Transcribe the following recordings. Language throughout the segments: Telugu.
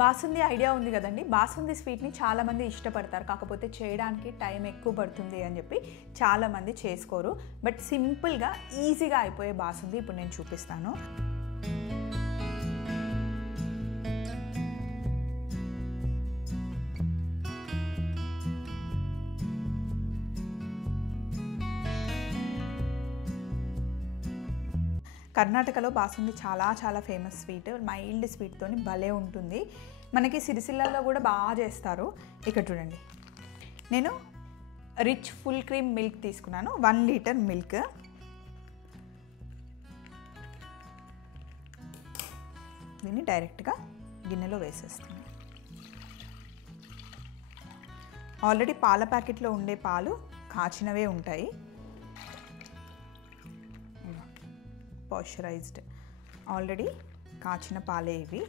బాసుంది ఐడియా ఉంది కదండి. బాసుంది స్వీట్ని చాలామంది ఇష్టపడతారు, కాకపోతే చేయడానికి టైం ఎక్కువ పడుతుంది అని చెప్పి చాలామంది చేసుకోరు. బట్ సింపుల్గా ఈజీగా అయిపోయే బాసుంది ఇప్పుడు నేను చూపిస్తాను. కర్ణాటకలో బాసుంది చాలా ఫేమస్ స్వీట్. మైల్డ్ స్వీట్తోని భలే ఉంటుంది. మనకి సిరిసిల్లలో కూడా బాగా చేస్తారు. ఇక్కడ చూడండి, నేను రిచ్ ఫుల్ క్రీమ్ మిల్క్ తీసుకున్నాను. 1 లీటర్ మిల్క్. దీన్ని డైరెక్ట్గా గిన్నెలో వేసేస్తాను. ఆల్రెడీ పాల ప్యాకెట్లో ఉండే పాలు కాచినవే ఉంటాయి, పాశ్చరైజ్డ్, ఆల్రెడీ కాచిన పాలే ఇవి.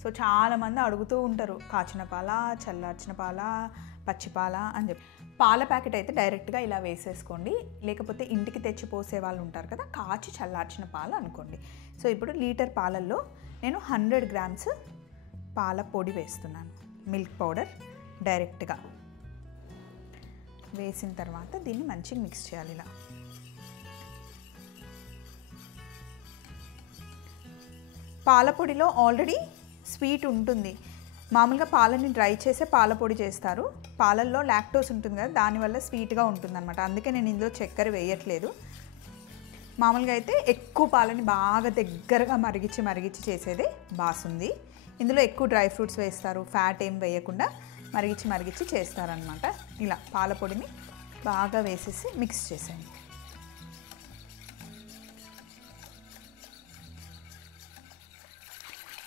సో చాలామంది అడుగుతూ ఉంటారు, కాచిన పాల, చల్లార్చిన పాల, పచ్చిపాల అని చెప్పి. పాల ప్యాకెట్ అయితే డైరెక్ట్గా ఇలా వేసేసుకోండి, లేకపోతే ఇంటికి తెచ్చి పోసే వాళ్ళు ఉంటారు కదా, కాచి చల్లార్చిన పాలు అనుకోండి. సో ఇప్పుడు లీటర్ పాలల్లో నేను 100 గ్రామ్స్ పాల పొడి వేస్తున్నాను, మిల్క్ పౌడర్. డైరెక్ట్గా వేసిన తర్వాత దీన్ని మంచిగా మిక్స్ చేయాలి. ఇలా పాలపొడిలో ఆల్రెడీ స్వీట్ ఉంటుంది. మామూలుగా పాలని డ్రై చేసే పాలపొడి చేస్తారు. పాలల్లో లాక్టోస్ ఉంటుంది కదా, దానివల్ల స్వీట్గా ఉంటుందన్నమాట. అందుకే నేను ఇందులో చక్కెర వేయట్లేదు. మామూలుగా అయితే ఎక్కువ పాలని బాగా దగ్గరగా మరిగించి చేసేదే బాసుంది. ఇందులో ఎక్కువ డ్రై ఫ్రూట్స్ వేస్తారు, ఫ్యాట్ ఏం వేయకుండా మరిగించి చేస్తారనమాట. ఇలా పాలపొడిని బాగా వేసేసి మిక్స్ చేసేయండి.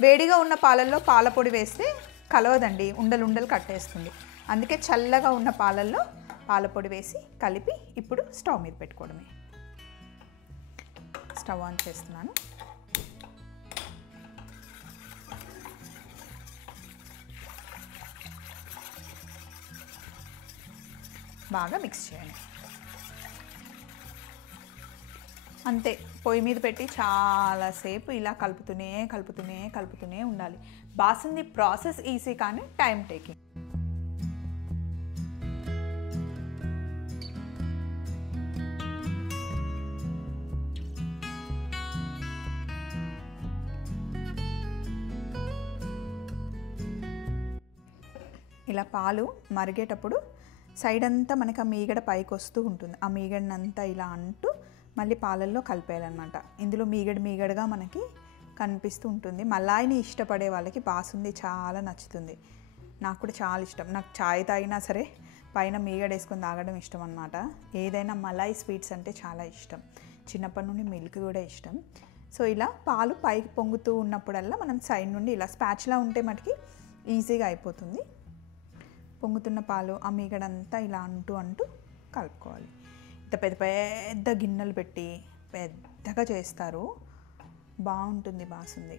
వేడిగా ఉన్న పాలల్లో పాలపొడి వేస్తే కలవదండి, ఉండలు కట్టేస్తుంది. అందుకే చల్లగా ఉన్న పాలల్లో పాలపొడి వేసి కలిపి ఇప్పుడు స్టవ్ మీద పెట్టుకోవడమే. స్టవ్ ఆన్ చేస్తున్నాను. బాగా మిక్స్ చేయండి. అంతే, పొయ్యి మీద పెట్టి చాలాసేపు ఇలా కలుపుతూనే ఉండాలి. బాసుంది ప్రాసెస్ ఈజీ కానీ టైం టేకింగ్. ఇలా పాలు మరిగేటప్పుడు సైడ్ అంతా మనకి ఆ మీగడ పైకి వస్తూ ఉంటుంది. ఆ మీగడనంతా ఇలా అంటూ మళ్ళీ పాలల్లో కలిపేయాలన్నమాట. ఇందులో మీగడగా మనకి కనిపిస్తూ ఉంటుంది. మలాయిని ఇష్టపడే వాళ్ళకి బాసుంది చాలా నచ్చుతుంది. నాకు కూడా చాలా ఇష్టం. నాకు చాయ్ తాగినా సరే పైన మీగడ వేసుకొని తాగడం ఇష్టం అన్నమాట. ఏదైనా మలాయి స్వీట్స్ అంటే చాలా ఇష్టం. చిన్నప్పటి నుండి మిల్క్ కూడా ఇష్టం. సో ఇలా పాలు పైకి పొంగుతూ ఉన్నప్పుడల్లా మనం సైడ్ నుండి ఇలా స్పాచ్లా ఉంటే మటుకి ఈజీగా అయిపోతుంది. పొంగుతున్న పాలు ఆ మీగడంతా ఇలా అంటూ కలుపుకోవాలి. ఇంత పెద్ద గిన్నెలు పెట్టి పెద్దగా చేస్తారు, బాగుంటుంది బాసుంది.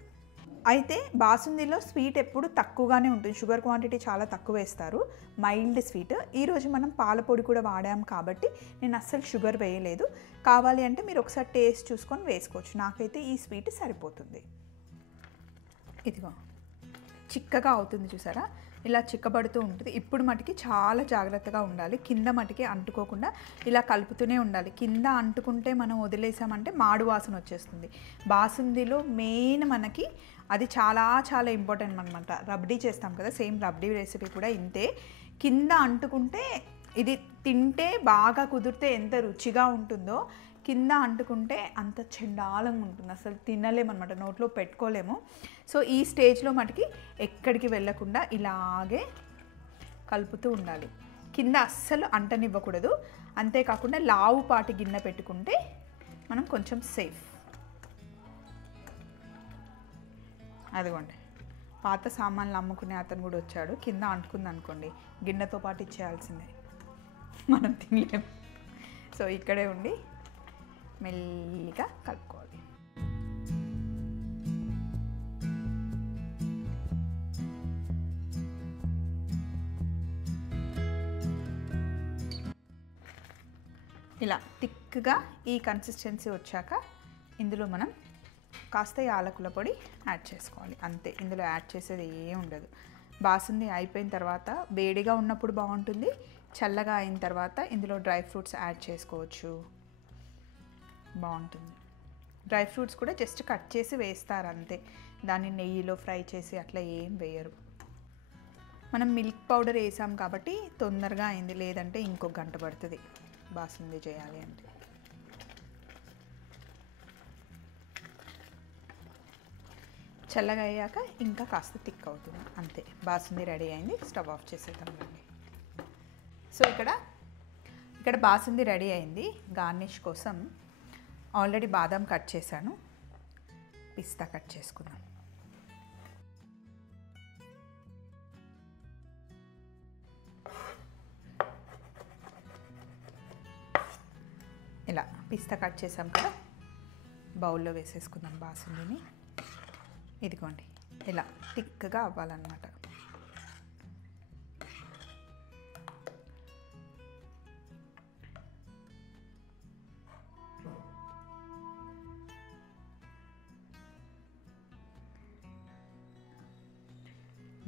అయితే బాసుందిలో స్వీట్ ఎప్పుడు తక్కువగానే ఉంటుంది. షుగర్ క్వాంటిటీ చాలా తక్కువ వేస్తారు, మైల్డ్ స్వీట్. ఈరోజు మనం పాలపొడి కూడా వాడాం కాబట్టి నేను అస్సలు షుగర్ వేయలేదు. కావాలి అంటే మీరు ఒకసారి టేస్ట్ చూసుకొని వేసుకోవచ్చు. నాకైతే ఈ స్వీట్ సరిపోతుంది. ఇదిగో చిక్కగా అవుతుంది చూసారా, ఇలా చిక్కబడుతూ ఉంటుంది. ఇప్పుడు మటుకి చాలా జాగ్రత్తగా ఉండాలి, కింద మటుకి అంటుకోకుండా ఇలా కలుపుతూనే ఉండాలి. కింద అంటుకుంటే మనం వదిలేసామంటే మాడు వాసన వచ్చేస్తుంది. బాసుందిలో మెయిన్ మనకి అది చాలా ఇంపార్టెంట్ అనమాట. రబ్డీ చేస్తాం కదా, సేమ్ రబ్డీ రెసిపీ కూడా ఇంతే. కింద అంటుకుంటే ఇది తింటే బాగా కుదిరితే ఎంత రుచిగా ఉంటుందో, కింద అంటుకుంటే అంత చండాలంగా ఉంటుంది, అసలు తినలేమన్నమాట, నోట్లో పెట్టుకోలేము. సో ఈ స్టేజ్లో మటుకి ఎక్కడికి వెళ్ళకుండా ఇలాగే కలుపుతూ ఉండాలి. కింద అస్సలు అంటనివ్వకూడదు. అంతేకాకుండా లావుపాటి గిన్నె పెట్టుకుంటే మనం కొంచెం సేఫ్. అదిగోండి, పాత సామాన్లు అమ్ముకునే అతను కూడా వచ్చాడు. కింద అంటుకుంది అనుకోండి, గిన్నెతో పాటు ఇచ్చేయాల్సిందే, మనం తినలేము. సో ఇక్కడే ఉండి మెల్లిగా కలుపుకోవాలి. ఇలా థిక్గా ఈ కన్సిస్టెన్సీ వచ్చాక ఇందులో మనం కాస్త యాలకుల పొడి యాడ్ చేసుకోవాలి అంతే. ఇందులో యాడ్ చేసేది ఏం ఉండదు. బాసుంది అయిపోయిన తర్వాత వేడిగా ఉన్నప్పుడు బాగుంటుంది, చల్లగా అయిన తర్వాత ఇందులో డ్రై ఫ్రూట్స్ యాడ్ చేసుకోవచ్చు, బాగుంటుంది. డ్రై ఫ్రూట్స్ కూడా జస్ట్ కట్ చేసి వేస్తారు అంతే, దాన్ని నెయ్యిలో ఫ్రై చేసి అట్లా ఏం వేయరు. మనం మిల్క్ పౌడర్ వేసాం కాబట్టి తొందరగా అయింది, లేదంటే ఇంకొక గంట పడుతుంది బాసుంది చేయాలి అంటే. చల్లగా అయ్యాక ఇంకా కాస్త థిక్ అవుతుంది అంతే. బాసుంది రెడీ అయింది, స్టవ్ ఆఫ్ చేసేద్దాం రండి. సో ఇక్కడ బాసుంది రెడీ అయింది. గార్నిష్ కోసం ఆల్రెడీ బాదం కట్ చేశాను, పిస్తా కట్ చేసుకుందాం. ఇలా పిస్తా కట్ చేసాం కదా, బౌల్లో వేసేసుకుందాం బాసుందిని. ఇదిగోండి ఇలా థిక్గా అవ్వాలన్నమాట.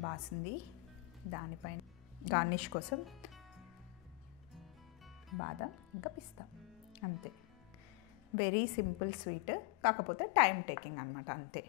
బాసుంది దానిపైన గార్నిష్ కోసం బాదం ఇంకా పిస్తా అంతే. వెరీ సింపుల్ స్వీట్, కాకపోతే టైం టేకింగ్ అనమాట అంతే.